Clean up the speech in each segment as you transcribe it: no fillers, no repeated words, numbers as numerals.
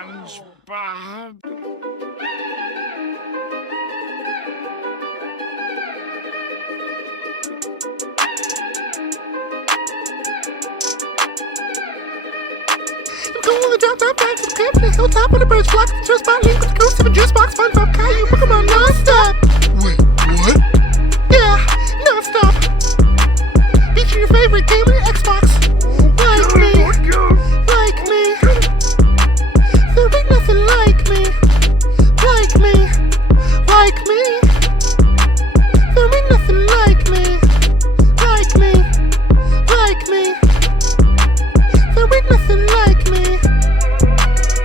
SpongeBob. I'm going on the drop top back to the crib, the hilltop on the birds flock, the juice spot, link with the goose to the juice box, SpongeBob, Caillou, Pokemon, non-stop. Wait, what? Yeah, non-stop. Feature your favorite game on your Xbox. Like me, like me. There ain't nothing like me. Like me, like me. There ain't nothing like me. Like me, like me. There ain't nothing like me.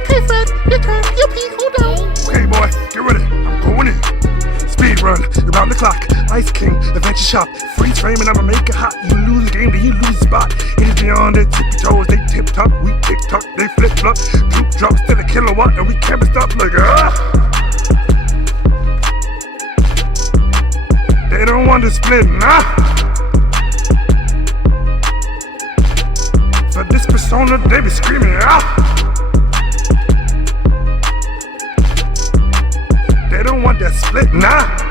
Hey Fred, your turn. Yippee, hold on. Okay, boy, get ready. I'm going in. Speed run, around the clock. Ice King, Adventure Shop. Freeze frame and I'ma make it hot. You lose the game, then you lose the spot. It is beyond their tippy toes. They tip top, we tick tock, they flip flop. Droop drops to the kilowatt, and we can't stop like They don't want to split, nah. For this persona, they be screaming, They don't want that split, nah.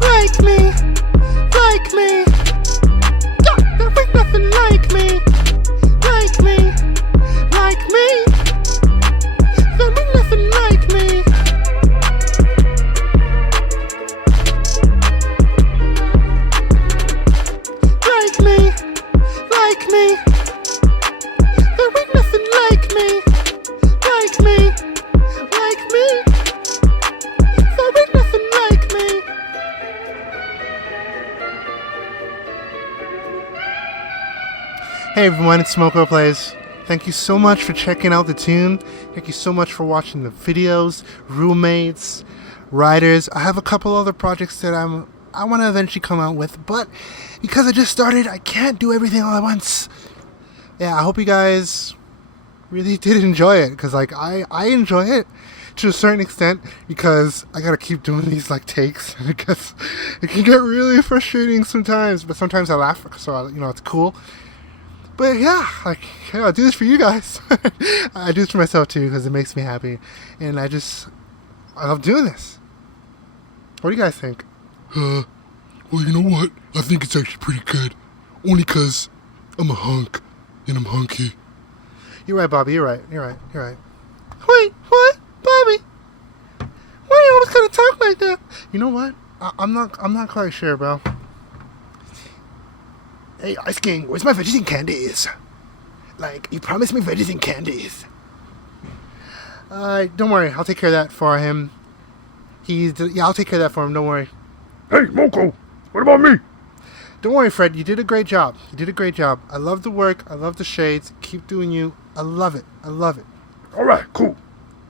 Like me, like me. There ain't nothing like me. Like me, like me. There ain't nothing like me. Like me, like me. There ain't nothing like me. Like me, like me. There ain't nothing like me. Hey everyone, it's Smoko Plays. Thank you so much for checking out the tune. Thank you so much for watching the videos, roommates, writers. I have a couple other projects that I want to eventually come out with, but because I just started, I can't do everything all at once. Yeah, I hope you guys really did enjoy it, because like I enjoy it to a certain extent, because I gotta keep doing these like takes because it can get really frustrating sometimes, but sometimes I laugh, so it's cool. But yeah, I do this for you guys. I do this for myself too, because it makes me happy, and I love doing this. What do you guys think? Well, you know what? I think it's actually pretty good. Only 'cause I'm a hunk, and I'm hunky. You're right, Bobby. You're right. Wait, what, Bobby? Why are you always gonna talk like that? You know what? I'm not quite sure, bro. Hey, Ice King, where's my veggies and candies? Like, you promised me veggies and candies. Don't worry, I'll take care of that for him. I'll take care of that for him, don't worry. Hey, Moko, what about me? Don't worry, Fred, you did a great job. I love the work, I love the shades. Keep doing you. I love it. Alright, cool.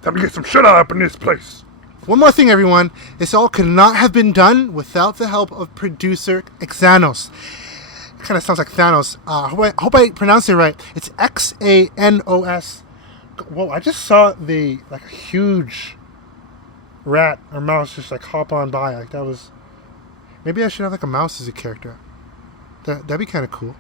Time to get some shut eye up in this place. One more thing, everyone. This all could not have been done without the help of producer Xanos. It kind of sounds like Thanos. I hope I pronounced it right. It's Xanos. Whoa, I just saw a huge rat or mouse just hop on by. That was... Maybe I should have a mouse as a character. That'd be kind of cool.